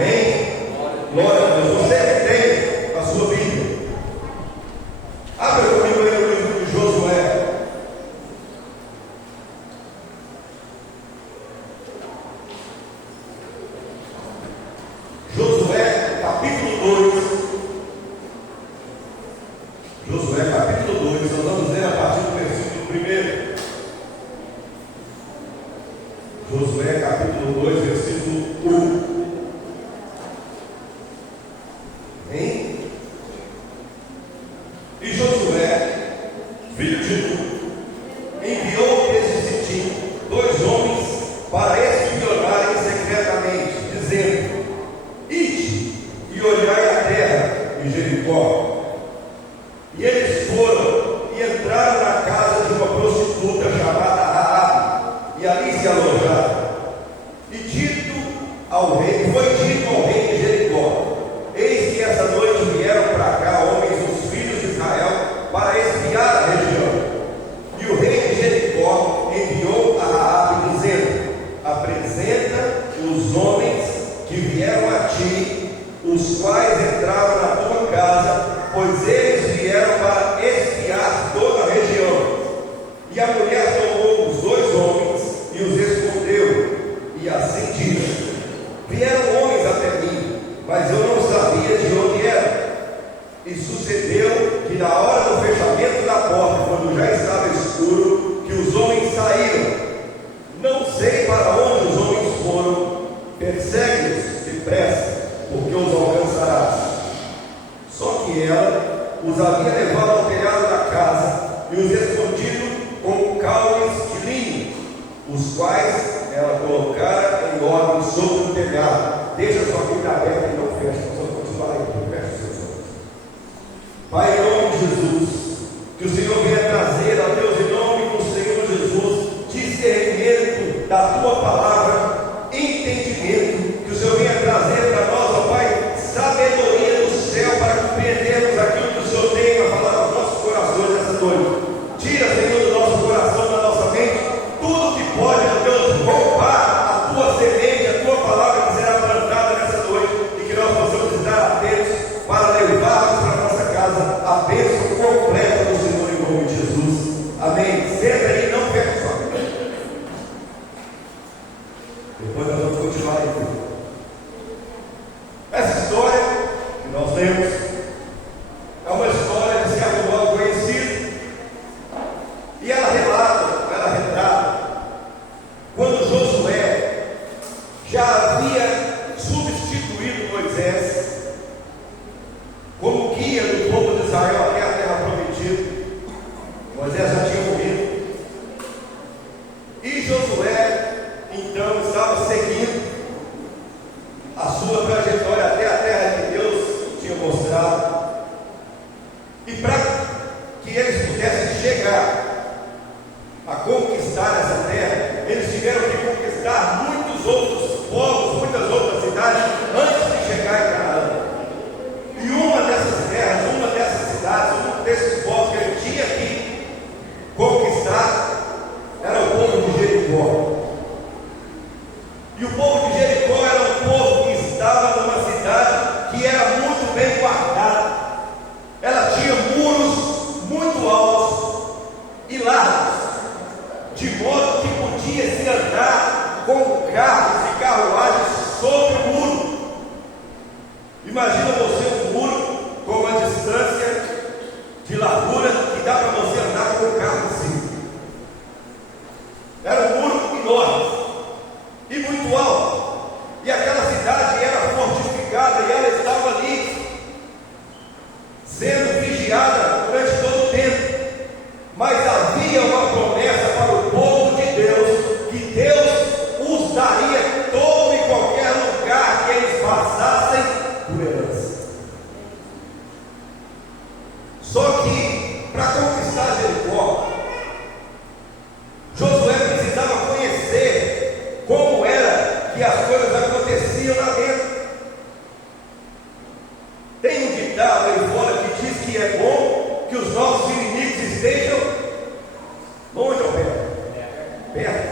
Amém? Glória a Deus. Você que tem a sua Bíblia, abra comigo aí no livro de Josué. Josué, capítulo 2. Josué, capítulo 2. Nós vamos ler a partir do versículo 1. Josué, capítulo 2, versículo 1. E Josué, filho de Nun, enviou desde Sitim 2 homens para espionarem secretamente, dizendo: ide e olhai a terra de Jericó. E eles foram e entraram na casa de uma prostituta chamada Raabe, e ali se alojaram. E foi dito ao rei de Jericó: eis que essa noite vieram para cá homens dos filhos de Israel para espiar a região. E o rei de Jericó enviou a Raabe, dizendo: apresenta os homens que vieram a ti, os quais entraram na tua casa, pois eles vieram para espiar toda a região. E a mulher tomou os 2 homens e os escondeu, e assim disse: vieram homens até mim, mas eu não sabia de onde eram. E sucedeu que na hora do fechamento da porta, quando já estava escuro, que os homens saíram. Não sei para onde os homens foram. Persegue-os depressa, porque os alcançarás. Só que ela os havia levado ao telhado da casa e os escondido com caules de linho, os quais ela colocara em ordem sobre o telhado. Deixa sua Bíblia aberta e não fecha. Nós vamos continuar aí, fecha os seus olhos. Pai, em nome de Jesus, que o Senhor venha trazer a Deus, em nome do Senhor Jesus, discernimento da tua palavra, entendimento, que o Senhor venha trazer para nós, ó Pai, sabedoria do céu para compreendermos aquilo que o Senhor tem para falar aos nossos corações nessa noite. Tira, Senhor, do nosso coração, da nossa mente, tudo que pode, ó Deus, roubar a tua semente, a tua palavra que será plantada nessa noite, e que nós possamos estar atentos para levarmos para a nossa casa a bênção completa do Senhor em nome de Jesus. Amém. Senta aí e não feche sua Bíblia. Depois nós vamos continuar aí. Essa história que nós lemos é uma história de certo modo conhecida, e ela retrata quando Josué já havia substituído Moisés como guia do povo de Israel até a terra prometida. Moisés já tinha morrido, e Josué então estava seguindo a sua trajetória até a terra que Deus tinha mostrado. E para que eles pudessem chegar a conquistar essa terra, eles tiveram que conquistar muitos outros povos, muitas outras cidades antes de chegar em Canaã. E uma dessas terras, uma dessas cidades, um desses povos que ele tinha que conquistar era o povo de Jericó. E o povo de Jericó era um povo que estava numa cidade que era muito bem guardada. Ela tinha muros muito altos e largos, de modo que podia se andar com carros e carruagens sobre o muro. Imagina você um muro com uma distância de largura que dá para você andar com o carro assim. Era um muro enorme e muito alto, e aquela cidade era fortificada e ela estava ali sendo vigiada durante todo o tempo. Mas havia uma promessa para o povo de Deus, que Deus os daria todo e qualquer lugar que eles passassem por herança. Só que para conquistar Jericó, Josué precisava conhecer como era que as coisas aconteciam lá dentro. Tem um ditado aí fora que diz que é bom que os nossos inimigos estejam longe ou perto? Perto.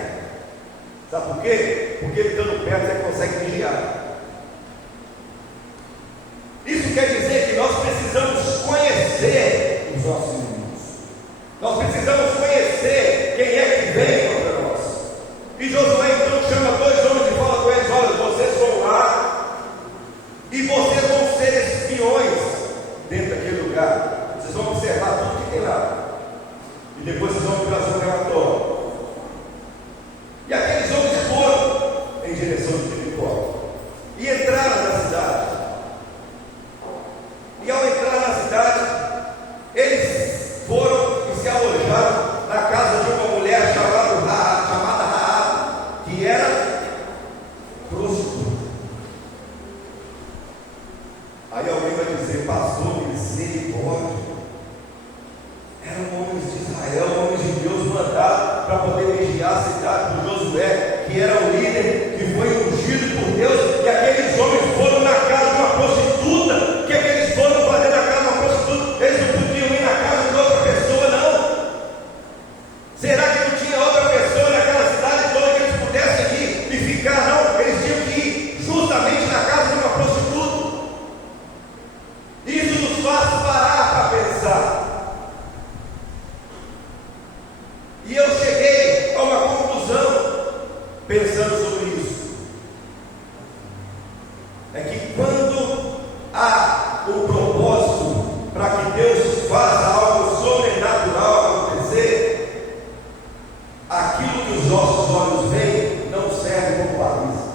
Sabe por quê? Porque ele estando perto você consegue vigiar. Jericó. E entraram na cidade. E ao entrar na cidade, eles foram e se alojaram na casa de uma mulher chamada Raab, que era prostituta. Aí alguém vai dizer: pastor, misericórdia. Eram homens de Israel, homens de Deus, mandados para poder vigiar a cidade por Josué, que era o líder, que foi ungido por Deus. E aqueles homens foram na casa de uma prostituta. O que eles foram fazer na casa de uma prostituta? Eles não podiam ir na casa de outra pessoa, não. Será que não tinha outra pessoa naquela cidade toda que eles pudessem ir e ficar? Não, eles tinham que ir justamente na casa de uma prostituta. Isso nos faz parar para pensar. E eu cheguei a uma conclusão pensando sobre isso. É que quando há um propósito para que Deus faça algo sobrenatural acontecer, aquilo que os nossos olhos veem não serve como baliza.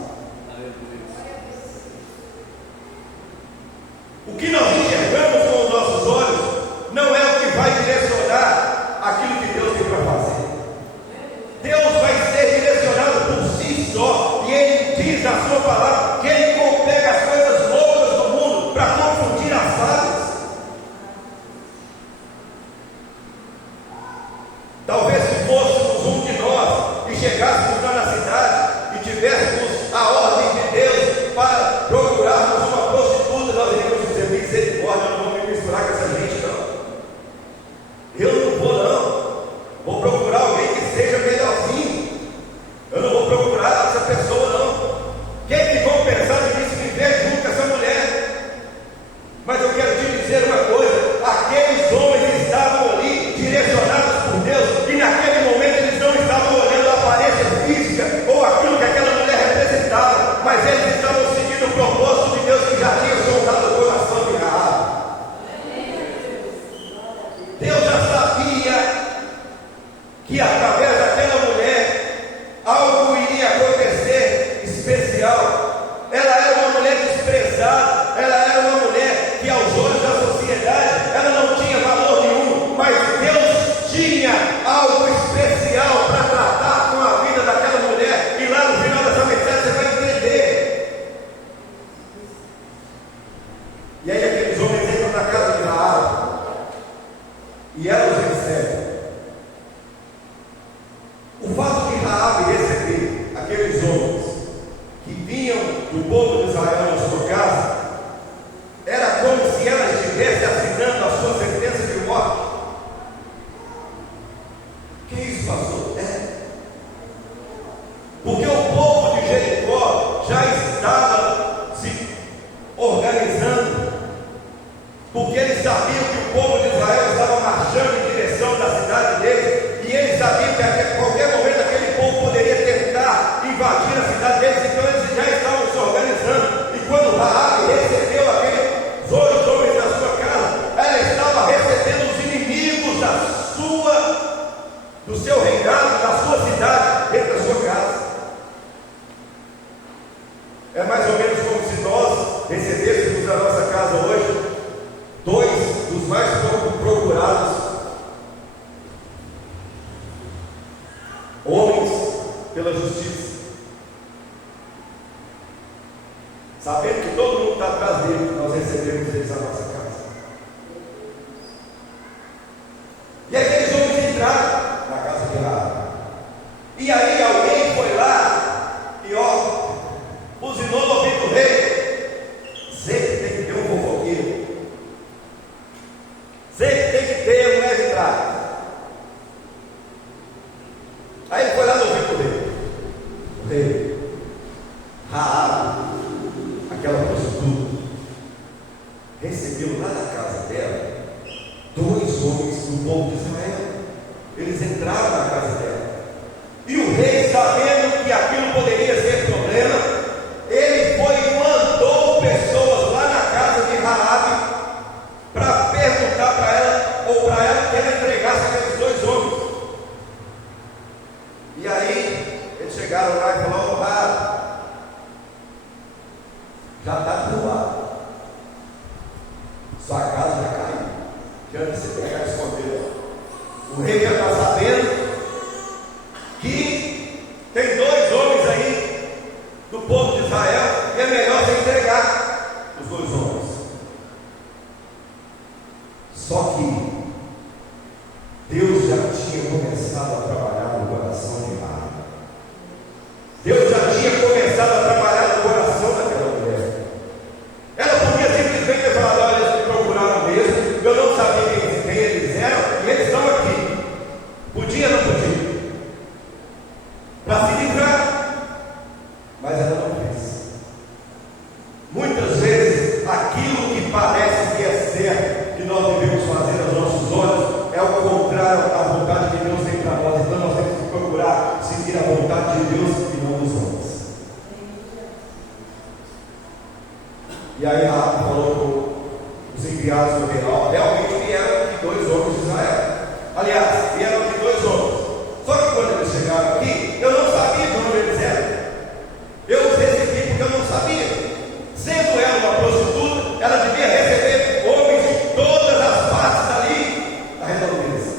O que nós enxergamos com os nossos olhos não é o que vai direcionar aquilo que Deus tem para fazer. Deus vai ser direcionado por si só. E Ele diz na sua palavra que Ele pega as coisas loucas do mundo para confundir as sábias. Talvez se fôssemos um de nós e chegássemos lá na cidade e tivéssemos a ordem de Deus para procurarmos uma prostituta, nós iríamos dizer: misericórdia, eu não vou me misturar com essa gente, não. Eu não vou, não. Vou procurar alguém que seja melhorzinho. Eu não vou procurar essa pessoa, não. Quem que vão pensar de mim se viver junto com essa mulher? Mas eu quero te dizer uma coisa: aqueles homens estavam ali direcionados por Deus, e naquele momento eles não estavam olhando a aparência física ou aquilo que aquela mulher representava, mas eles estavam seguindo o propósito de Deus que já tinha sondado o coração de Raab. Deus já sabia que através daquela mulher algo iria acontecer especial. Ela era uma mulher desprezada, ela era uma mulher que aos olhos da sociedade ela não tinha valor nenhum, mas Deus tinha algo especial para tratar com a vida daquela mulher. E lá no final dessa mensagem você vai entender. E aí aqueles homens entram na casa de Raab e ela os recebe. O fato de Raab receber aqueles homens que vinham do povo de Israel na sua casa era como se ela estivesse assinando a sua sentença de morte. Que isso, pastor? Porque o povo de Jericó já estava se organizando, porque eles sabiam que o povo de Israel estava marchando em direção da cidade deles. E eles sabiam que a qualquer momento aquele povo poderia tentar invadir a cidade deles. Então eles já estavam se organizando. E quando Raab recebeu aqueles dois homens da sua casa, ela estava recebendo os inimigos do seu reinado, da sua cidade, dentro da sua casa. É mais ou menos como se nós recebêssemos na nossa casa hoje dois dos mais procurados homens pela justiça, sabendo que todo mundo está atrás dele, nós recebemos eles na nossa casa. E aqueles homens entraram na casa de Raab. E aí alguém foi lá e buzinou no ouvido do rei. Sempre tem que ter um fofoqueiro, sempre tem que ter um evitar. Aí ele foi lá no ouvido do rei. O rei, Raab, aquela prostituta, recebeu lá na casa dela dois homens do povo de Israel. Eles entraram na casa dela. E o rei, sabendo que aquilo poderia ser problema, ele foi e mandou pessoas lá na casa de Raab para perguntar para ela, ou para ela que ela entregasse aqueles dois homens. E aí eles chegaram lá e falaram: Raab, já está derrubado. Sua casa já caiu. Adianta você pegar e esconder. O rei já está sabendo que tem 2 homens aí do povo de Israel, e é melhor você entregar os 2 homens. Só que Deus já tinha começado a trabalhar no coração de Raabe. Deus já tinha começado a trabalhar no coração daquela mulher. Ela podia simplesmente ter falado: olha, eles me procuraram mesmo, eu não sabia quem eles eram, e eles estão aqui. Podia ou não podia? Para se livrar. Mas ela não fez. Muitas vezes, aquilo que parece que é certo, que nós devemos fazer aos nossos olhos, é o contrário da vontade de Deus tem para nós. Então nós temos que procurar seguir a vontade de Deus e não dos homens. E aí Raabe falou com os enviados do rei: realmente vieram aqui 2 homens de Israel. Aliás, vieram aqui 2 homens. Só que quando eles chegaram aqui, eu não sabia de onde eles eram. Eu os recebi porque eu não sabia. Sendo ela uma prostituta, ela devia receber homens de todas as partes dali da redondeza.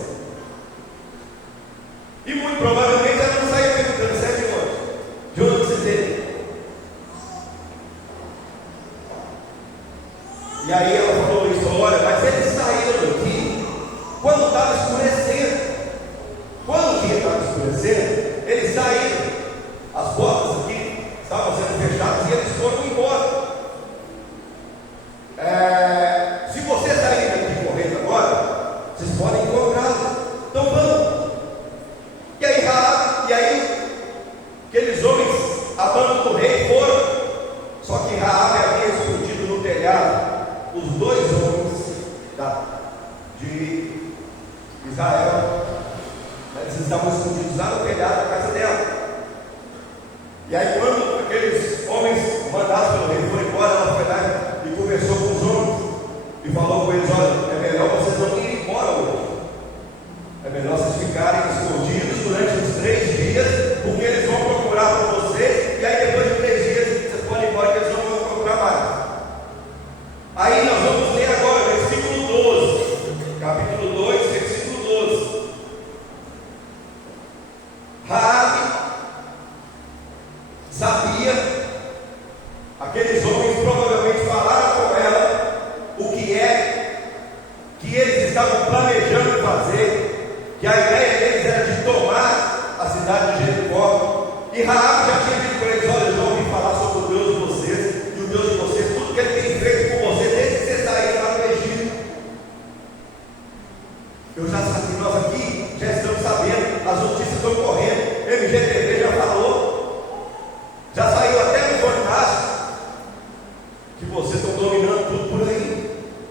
E muito provavelmente ela não saía perguntando: você é de onde? De onde você veio? E aí ela falou isso: olha, mas eles saíram daqui quando estava escurecendo. Quando o dia estava escurecendo, eles saíram. As portas aqui estavam sendo fechadas e eles foram embora. Se você sair daqui correndo agora, vocês podem encontrá-los. Então vamos. E aí aqueles homens, a banda do rei, foram. Só que Raabe havia escondido no telhado os 2 homens de Israel. Eles estavam escondidos lá no telhado da casa dela. E aí, quando aqueles homens mandados pelo rei foram embora, ela foi lá e conversou com os homens e falou com eles: olha, é melhor vocês não irem embora hoje. É melhor vocês ficarem escondidos durante os 3 dias, porque eles vão procurar por vocês, e aí depois de 3 dias vocês podem ir embora, que eles não vão procurar mais. Aí nós vamos ler agora, versículo 12, capítulo 2, versículo 12. Raabe sabia, aqueles homens provavelmente falaram com ela o que é que eles estavam planejando fazer, que a ideia deles era de tomar a cidade de Jericó. E Raabe já tinha dito para eles: olha, eu já ouvi falar sobre o Deus de vocês, e o Deus de vocês, tudo que ele tem feito com vocês desde que vocês saíram lá do Egito. Eu já sabia, nós aqui já estamos sabendo, as notícias estão correndo, MGTV já falou, já saiu até no Fantástico, que vocês estão dominando tudo por aí.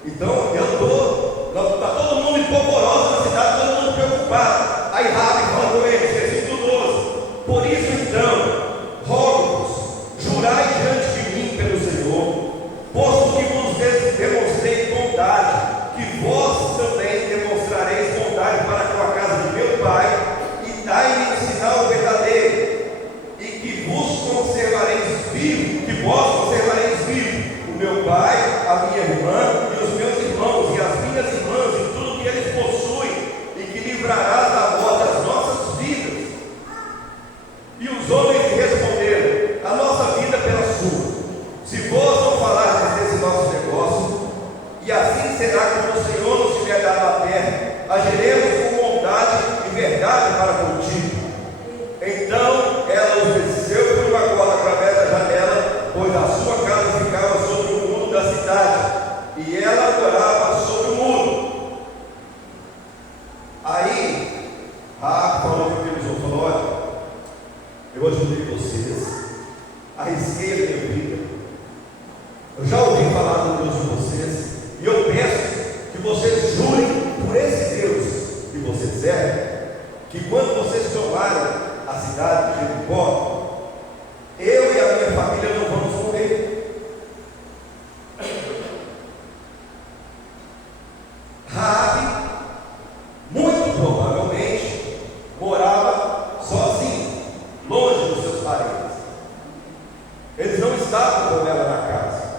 Então está todo mundo empolvoroso na cidade, todo mundo preocupado. Aí Raabe fala com eles, versículo 12: por isso então, rogo-vos, jurai diante de mim pelo Senhor, posto que vos demonstrei bondade, que vós também demonstrareis bondade para com a casa de meu pai, e dai-me um sinal verdadeiro, e que vos conservareis vivo, que vós conservareis vivo o meu pai, a minha irmã e os meus irmãos, e as minhas irmãs, e tudo que eles possuem, e que livrarás da morte as nossas vidas. E os homens lhe responderam: a nossa vida pela sua, se vós não falardes desse nosso negócio, e assim será como o Senhor nos tiver dado a terra, agiremos com bondade e verdade para contigo. Então ela os desceu por uma corda através da janela, pois a sua casa ficava sobre o muro da cidade, e ela morava sobre o muro. Aí Raabe falou para aqueles outros: falou: olha, eu ajudei vocês, arrisquei a minha vida, eu já ouvi falar do Deus de vocês, e eu peço que vocês jurem por esse Deus que vocês servem, que quando vocês tomarem a cidade de Jericó, eu e a minha família não vamos morrer. Raabe, muito provavelmente, morava sozinho, longe dos seus parentes. Eles não estavam com ela na casa.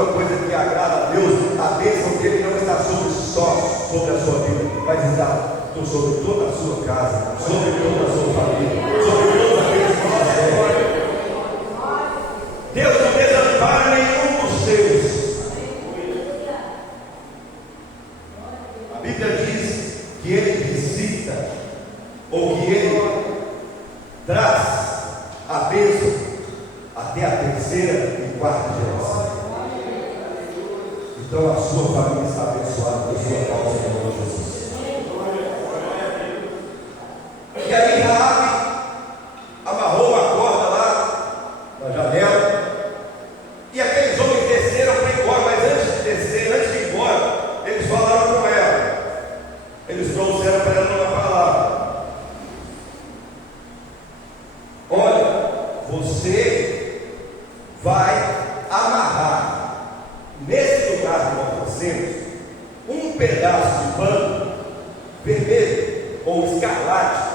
alguma coisa que agrada a Deus, a bênção dele não está só sobre a sua vida, mas está sobre toda a sua casa, sobre toda a sua família, sobre todos aqueles que você é. Deus não desampara nenhum dos seus. A Bíblia diz que Ele visita, ou que Ele traz a bênção até a terceira e quarta geração. Então a sua família está abençoada por sua causa em nome de Jesus. E aí Raabe amarrou uma corda lá na janela, e aqueles homens desceram para ir embora, mas antes de descer, antes de ir embora, eles falaram com ela. Eles trouxeram para ela uma palavra: olha, você vai amarrar nesse lugar que nós fazemos um pedaço de pano vermelho ou escarlate.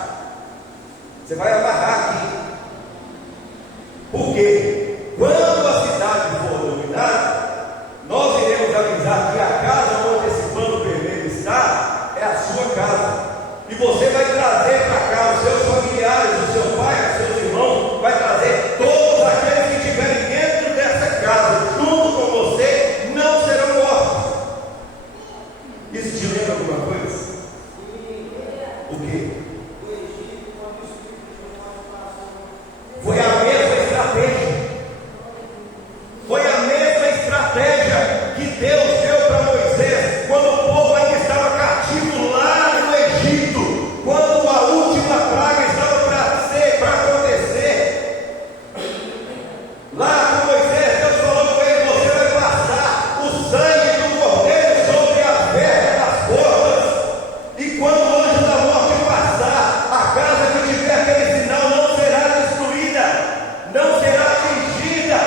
Você vai amarrar aqui. Por quê? Quando a cidade for dominada, nós iremos avisar que a casa onde esse pano vermelho está é a sua casa. E você vai trazer para cá os seus familiares, o seu pai, os seus irmãos, vai trazer todos aqueles que estiverem dentro dessa casa, junto com você, não serão mortos. Isso te lembra alguma coisa? O quê? Foi a mesma estratégia. Foi a mesma estratégia que Deus deu para Moisés quando o povo ainda estava cativo lá no Egito, quando a última praga estava para acontecer. Lá com Moisés, Deus falou com ele: você vai passar o sangue do cordeiro sobre a verga das portas, e quando o anjo da morte passar, a casa que tiver aquele sinal não será destruída, não será atingida.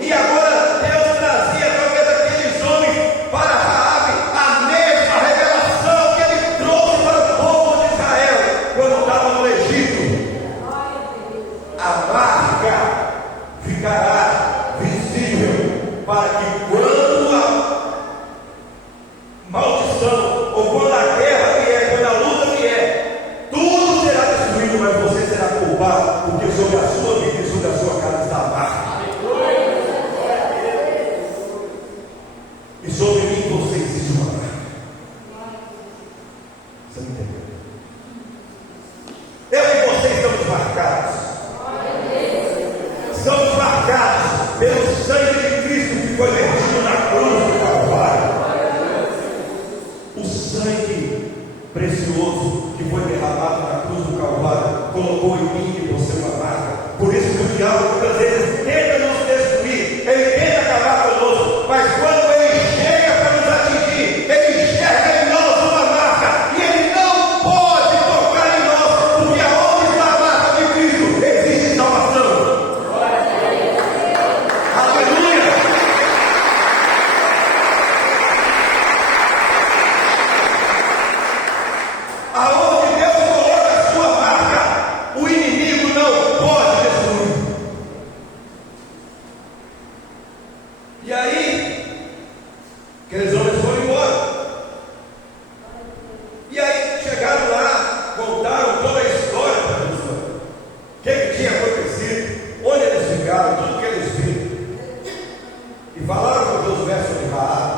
E agora Deus trazia através daqueles homens para Raabe a mesma revelação que Ele trouxe para o povo de Israel quando estava no Egito. A marca ficará visível para que quando a maldição ou quando a guerra vier, quando a luta vier, tudo será destruído, mas você será culpado, porque sobre a sua vida e sobre a sua casa está a marca. E sobre mim você exige uma marca. Você não entendeu? Eu e você estamos marcados. Somos marcados pelo sangue de Cristo que foi vertido na cruz do Calvário. O sangue precioso que foi derramado na cruz do Calvário colocou em mim e você uma marca. Por isso que o diabo muitas vezes tenta nos destruir, ele tenta acabar conosco, mas quando ele chega para nos atingir, ele enxerga em nós uma marca, e ele não pode tocar em nós, porque aonde está a marca de Cristo existe salvação. Aleluia! Aonde Deus coloca a sua marca, o inimigo não pode destruir. E aí, aqueles homens foram embora. E aí chegaram lá, contaram toda a história para Josué. O que tinha acontecido, onde eles ficaram, tudo que eles viram. E falaram com Josué sobre Raabe.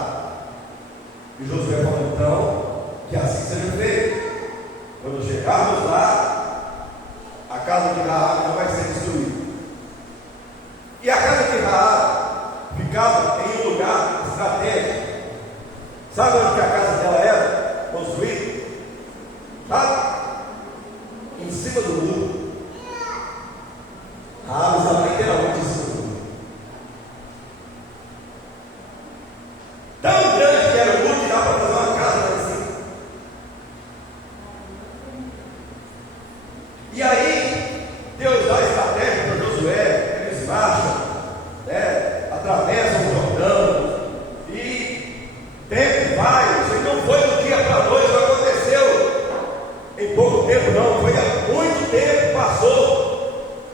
E Josué falou: então, que assim seja feito. Quando chegarmos lá, a casa de Raabe não vai ser destruída. E a casa de Raabe ficava em um lugar estratégico. Sabe onde que a casa dela era construída? Sabe? Em cima do muro. Raabe estava literalmente em cima do muro. Tão grande que era o muro que dá para fazer uma casa lá em cima. E aí, Deus dá estratégia para Josué. Eles marcham, atravessam o Jordão, e tempo vai. Isso não foi do dia para a noite, não aconteceu em pouco tempo, não. Foi há muito tempo, passou.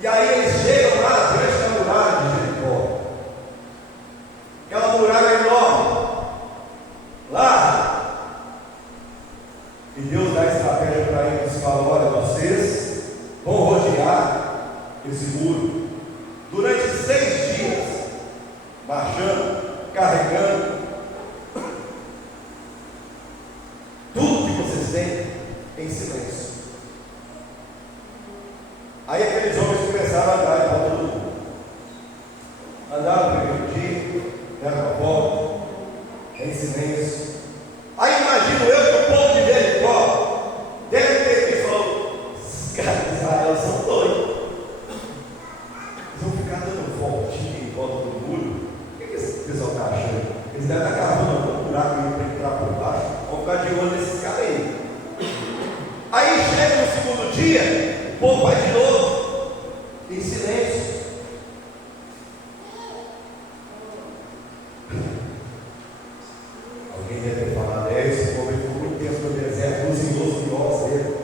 E aí eles chegam lá diante da muralha de Jericó. Andaram no primeiro dia, deram uma volta, em silêncio. Aí imagino eu que o povo de Jericó deve ter que falar: os caras de Israel são doidos. Eles vão ficar dando voltinha em volta do muro. O que esse pessoal está achando? Eles devem estar cavando um buraco para entrar por baixo. Vão ficar de olho nesses caras aí. Aí chega no segundo dia, o povo vai de novo, em silêncio. Alguém deve ter falado: esse povo ficou muito tempo no deserto, cozinhou os piores dele.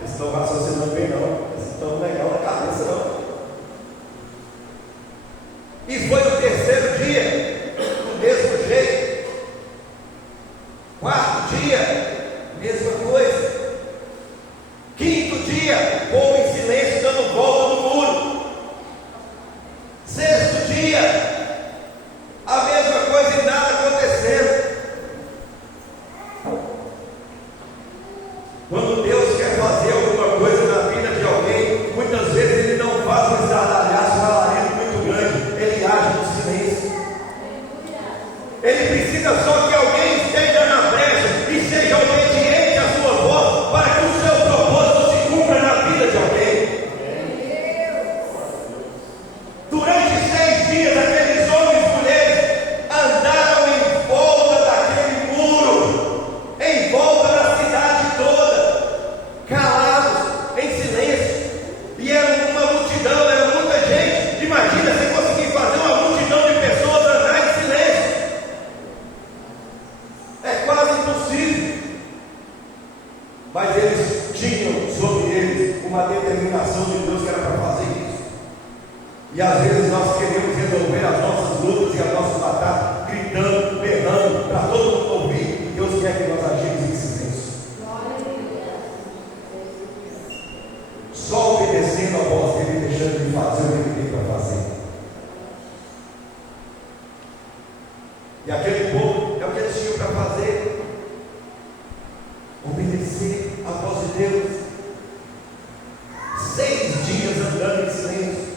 Eles estão raciocinando bem, não. Eles estão legal na cabeça, não. E foi no terceiro dia, do mesmo jeito. Quarto dia, mesma coisa. Quinto dia, povo em silêncio dando volta no muro. Sexto dia, a mesma coisa e nada acontecendo. Quando Deus quer fazer alguma coisa na vida de alguém, muitas vezes Ele não faz um estardalhaço, um alarido muito grande. Ele age no silêncio. Ele precisa só que alguém esteja na brecha e seja obediente à sua voz, para que o seu propósito se cumpra na vida de alguém. Durante 6 dias, aqueles homens e mulheres andaram em volta daquele muro, em volta da cidade toda, calados, em silêncio. E era uma multidão, era muita gente. Imagina se conseguir fazer uma multidão de pessoas andar em silêncio. É quase impossível. Mas eles tinham sobre eles uma determinação de Deus que era para fazer isso. E às vezes nós queremos resolver as nossas lutas e as nossas batalhas gritando, berrando, para todo mundo ouvir. E Deus quer que nós agimos em silêncio, só obedecendo a voz dele, deixando ele fazer o que ele tem para fazer. E aquele povo é o que eles tinham para fazer: obedecer a voz de Deus. 6 dias andando em silêncio.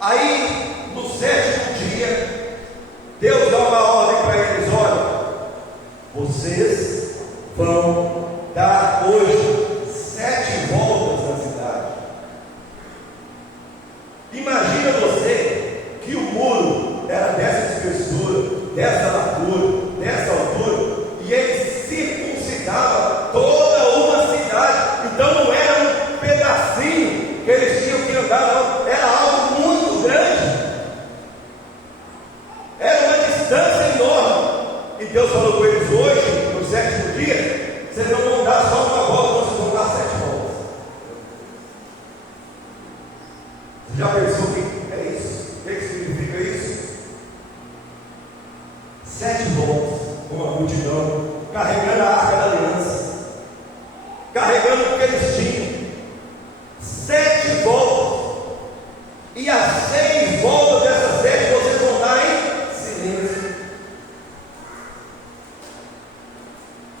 Aí, no 7º dia, Deus dá uma ordem para eles: olha, vocês vão dar hoje 7 voltas na cidade. Imagina você que o muro era dessa espessura, dessa largura, dessa altura, e eles circuncidavam toda uma cidade. Então não era um pedacinho que eles tinham que andar, não. Era algo muito grande. Era uma distância enorme. E Deus falou com eles: hoje, no 7º dia, vocês não vão dar só uma volta, vocês vão dar 7 voltas. Você já pensou o que é isso? O que significa isso? 7 voltas, uma multidão, carregando a arca da aliança, carregando o que eles tinham. 7 voltas. E as 6 voltas dessas 7 vocês vão dar em silêncio.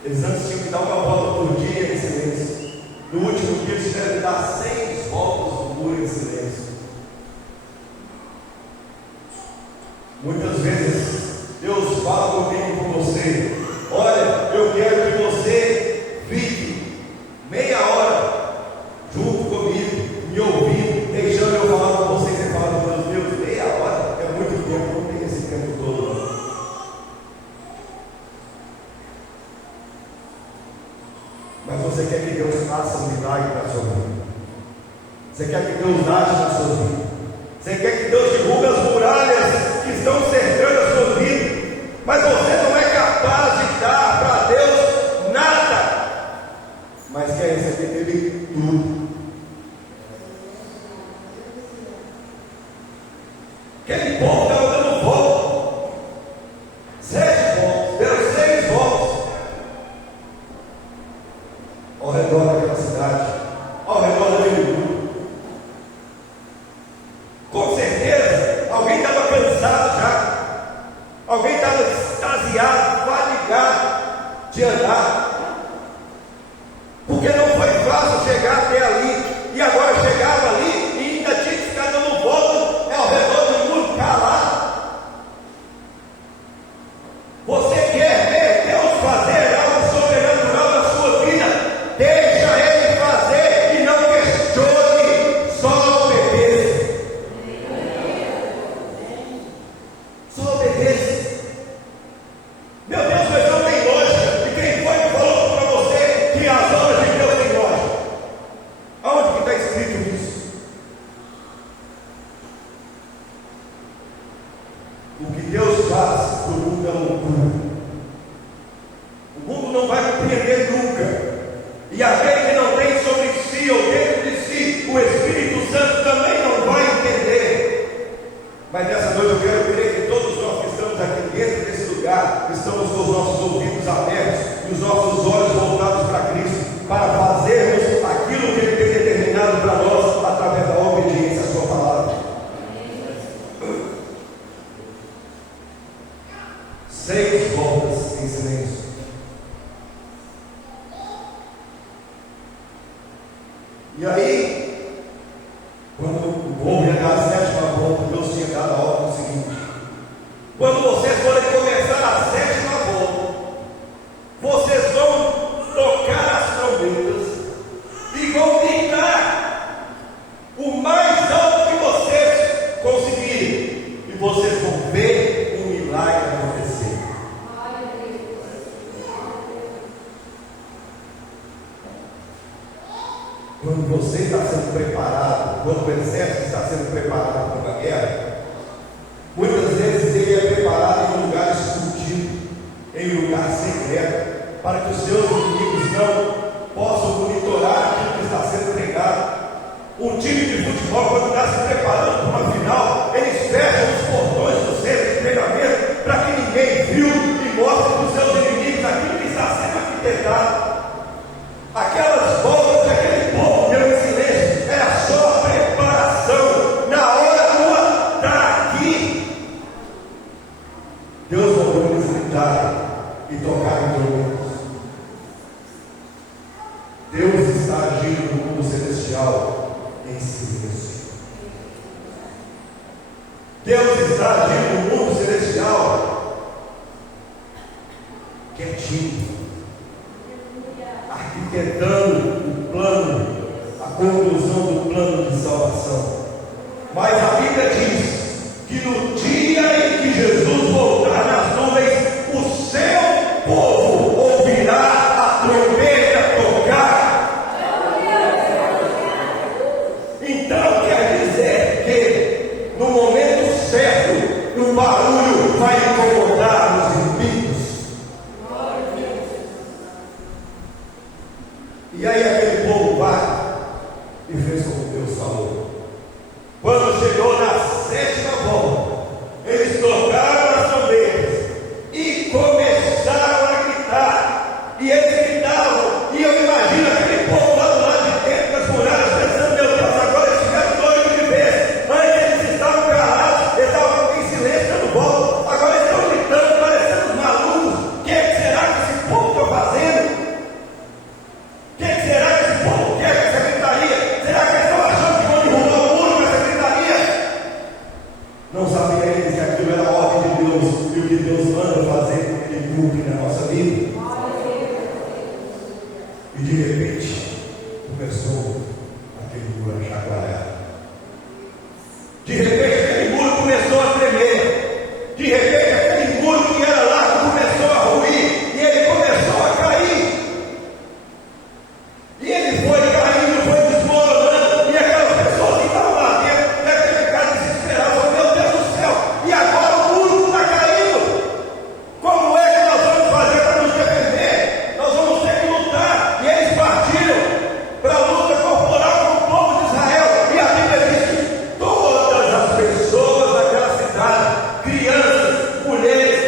Eles antes tinham que dar uma volta por dia em silêncio. No último dia eles tiveram que dar 6 voltas no muro em silêncio. Muitas vezes Deus fala comigo, com você: olha, eu quero que você fique meia hora junto comigo, me ouvindo, deixando eu falar com você. Você fala: meu Deus, meia hora é muito tempo, não tem esse tempo todo, não. Mas você quer que Deus faça um milagre na sua vida. Você quer que Deus age na sua vida. Você quer que Deus derrube as muralhas que estão cercando a sua vida. Mas você não é capaz de dar para Deus nada, mas quer receber dele tudo. Aquele povo estava dando volta, 7 voltas, deram 6 voltas ao redor daquela cidade, ao redor daquele mundo. Com certeza, alguém estava cansado já. Alguém estava extasiado, fatigado de andar, porque não foi fácil chegar até ali. E agora chegava ali e ainda tinha que ficar dando volta ao redor interesses. Meu Deus, mas não tem lógica. E quem foi que falou para você que as obras de Deus têm lógica? Aonde que está escrito isso? O que Deus faz no mundo é loucura. O mundo não vai compreender nunca. E aquele que não tem sobre si ou dentro de si o Espírito Santo também não vai entender. Mas nessa noite eu quero crer que todos nós que estamos aqui dentro desse lugar estamos com os nossos ouvidos abertos e os nossos olhos voltados para Cristo, para fazermos aquilo que Ele tem determinado para nós através da obediência à Sua palavra. 6 voltas em silêncio. E aí, quando houve a 7ª volta, Deus tinha dado a ordem seguinte: quando vocês forem começar a 7ª volta, vocês vão tocar as trombetas e vão gritar o mais alto que vocês conseguirem, e vocês vão ver um milagre acontecer. Quando você está sendo preparado, quando o exército está sendo preparado para uma guerra, muitas vezes ele é preparado em um lugar escondido, em um lugar secreto, para que os seus inimigos não possam monitorar aquilo que está sendo pregado. Um time de futebol, quando está se preparando para uma final, eles fecham os portões do centro de treinamento para que ninguém viu e mostre para os seus inimigos aquilo que está sendo arquitetado. Aquelas voltas que aquele povo deu em silêncio era só a preparação. Na hora do ataque, Deus mandou eles gritarem e tocarem trombetas. Deus está agindo no mundo celestial em silêncio. Deus está agindo no mundo celestial quietinho, arquitetando o plano, a conclusão do plano de salvação. Mas a Bíblia diz que no dia em que Jesus voltar nas nuvens, o seu povo ouvirá a trombeta tocar. Então quer dizer que no momento certo o barulho vai incomodar os inimigos. E aí aquele povo vai e fez como Deus falou. Quando chegou na 7ª volta, eles tocaram as trombetas e começaram a gritar. E eles gritavam, e eu imagino aquele povo lá do lado de dentro das muralhas pensando: meu Deus, agora eles ficaram doidos de vez. Antes eles estavam calados, eles estavam em silêncio dando volta, agora eles estão gritando, parecendo malucos. O que será que esse povo está fazendo? O que será que esse povo quer com essa gritaria? Será que eles estão achando que vão derrubar o muro com essa gritaria? Não sabia eles que aquilo era a ordem de Deus, e o que Deus manda fazer, Ele cumpre na nossa vida. E de repente, começou aquele muro a chacoalhar. De repente, aquele muro começou a tremer. De repente, aquele muro que era largo começou a ruir, e ele começou a cair. E ele foi caindo, foi desmoronando, e aquelas pessoas que estavam lá dentro devem ter ficado desesperadas: meu Deus do céu, e agora o muro está caindo. Como é que nós vamos fazer para nos defender? Nós vamos ter que lutar. E eles partiram para a luta corporal com o povo de Israel. E a Bíblia diz que todas as pessoas daquela cidade, crianças, mulheres,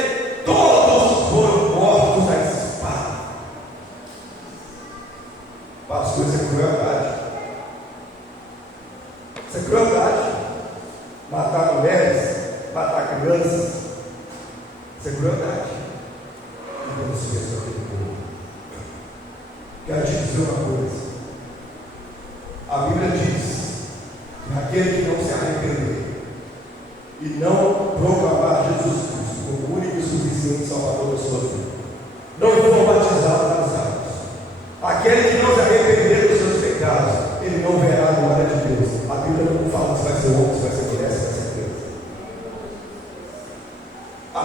todos foram mortos à espada. Pastor, isso é crueldade. Isso é crueldade. Matar mulheres, matar crianças, isso é crueldade. E vamos ver sobre aquele povo. Quero te dizer uma coisa. A Bíblia diz que aquele que não se arrepender e não proclamar Jesus Cristo como único e suficiente Salvador da sua vida, não for batizado nas águas, aquele que não se arrepender dos seus pecados, ele não verá a glória de Deus. A Bíblia não fala se vai ser homem, se vai ser mulher, se vai ser criança. A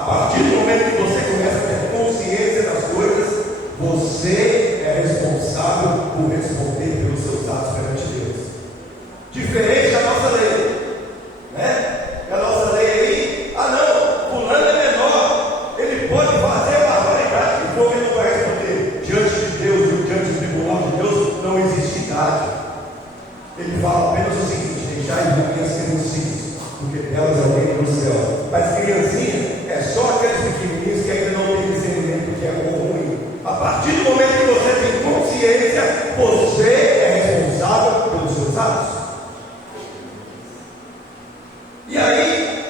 delas é o reino do céu. Mas criancinha é só aqueles pequenininhos que ainda não têm discernimento do que é bom ou ruim. A partir do momento que você tem consciência, você é responsável pelos seus atos. E aí,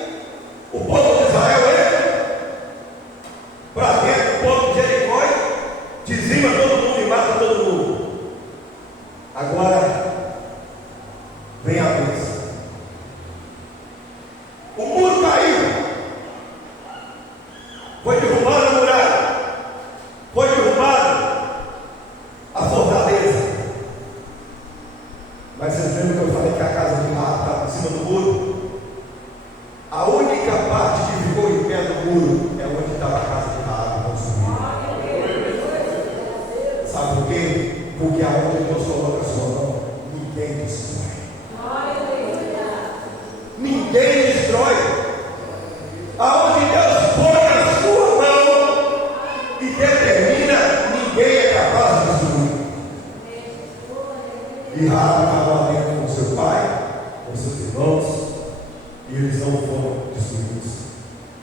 o povo de Israel entra para dentro, o povo de Jericó dizima todo mundo e mata todo mundo. Agora vem a bênção. O muro caiu, foi derrubada a muralha, foi derrubada a fortaleza. Mas vocês lembram que eu falei que a casa de Raab estava em cima do muro? A única parte que ficou em pé do muro é onde estava a casa de Raab consumida. Sabe por quê? Porque aonde Deus coloca a sua mão, ninguém destrói. Ninguém destrói. Aonde Deus põe a sua mão e determina, ninguém é capaz de destruir. E Raab estava lá dentro com seu pai, com seus irmãos, e eles não foram destruídos.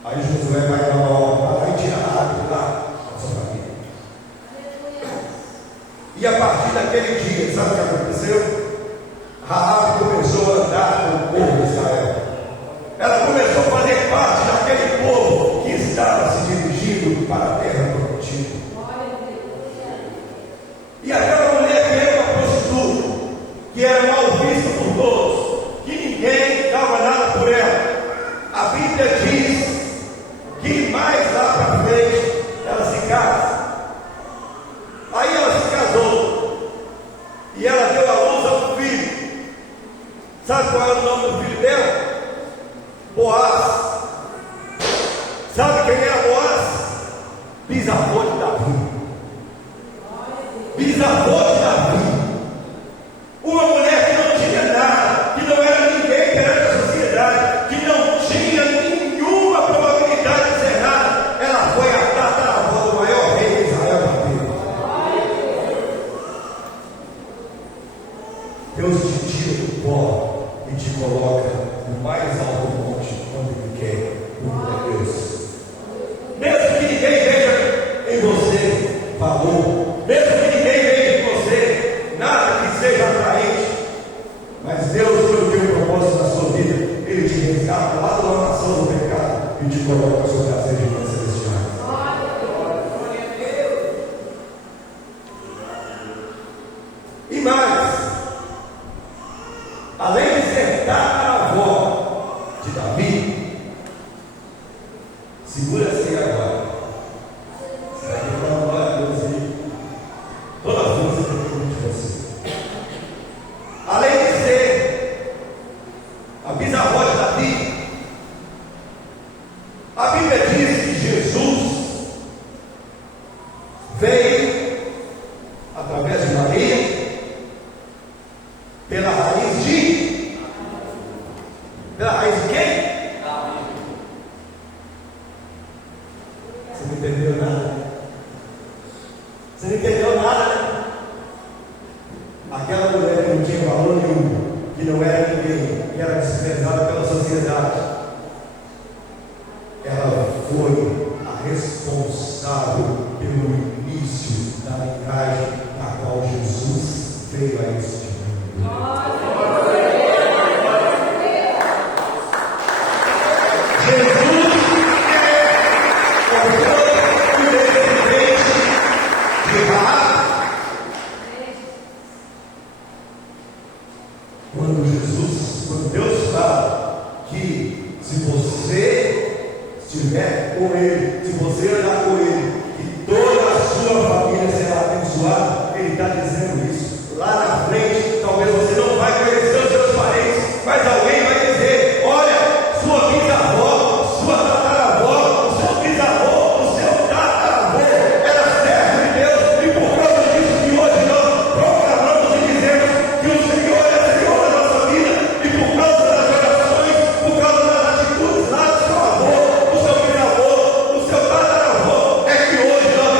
Aí Josué vai dar uma ordem, vai tirar Raab de lá, a sua família. E a partir daquele dia, sabe o que aconteceu? Raab começou a andar com o povo de Israel. Ela começou a fazer parte daquele povo que estava se dirigindo para a terra prometida. E aquela mulher que era uma prostituta, que era mal vista por todos, que ninguém dava nada por ela. A Bíblia diz que mais lá para frente ela se casa. Aí ela se casou e ela deu à luz a um filho. Sabe qual era o nome do filho dela? Boaz. Sabe quem era Boaz? Bisavô de Davi. Bisavô de Davi. Uma mulher que não tinha nada, que não era ninguém perante a sociedade, que não tinha nenhuma probabilidade de ser nada. Ela foi a tataravó do maior rei de Israel bateu. Deus te tira do pó e te coloca no mais alto monte quando Ele quer. Deus. Mesmo que ninguém veja em você valor, mesmo que ninguém veja em você nada que seja atraente, mas Deus, pelo que o propósito da sua vida, Ele te resgata lá da nação do pecado e te coloca sobre as regiões celestiais. E mais, além de ser tataravó de Davi, segura-se aí agora. Será que eu vou falar a Deus aí? Toda a força que eu tenho de você. Além de ser a bisavó de Davi, a Bíblia diz que Jesus veio através de Maria pela raiz de quem? Você não entendeu nada? Você não entendeu nada, né? Aquela mulher que não tinha valor nenhum, que não era ninguém, que era desprezada pela sociedade, ela foi a responsável pelo início da linhagem na qual Jesus veio a este mundo. Quando Deus fala que se você estiver com Ele, se você andar com Ele, que toda a sua família será abençoada, Ele está dizendo isso. Lá na frente, talvez você não vai conhecer os seus parentes, mas alguém vai dizer: olha, sua bisavó, sua tataravó, o seu bisavô, o seu tataravô era servo de Deus, e por causa disso que hoje nós proclamamos e dizemos que o Senhor é Senhor da nossa vida, e por causa das orações, por causa das atitudes lá do seu avô, do seu bisavô, do seu tataravô, é que hoje nós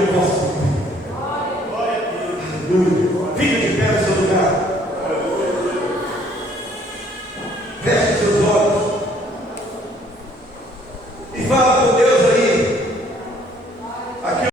eu posso. Aleluia. Fique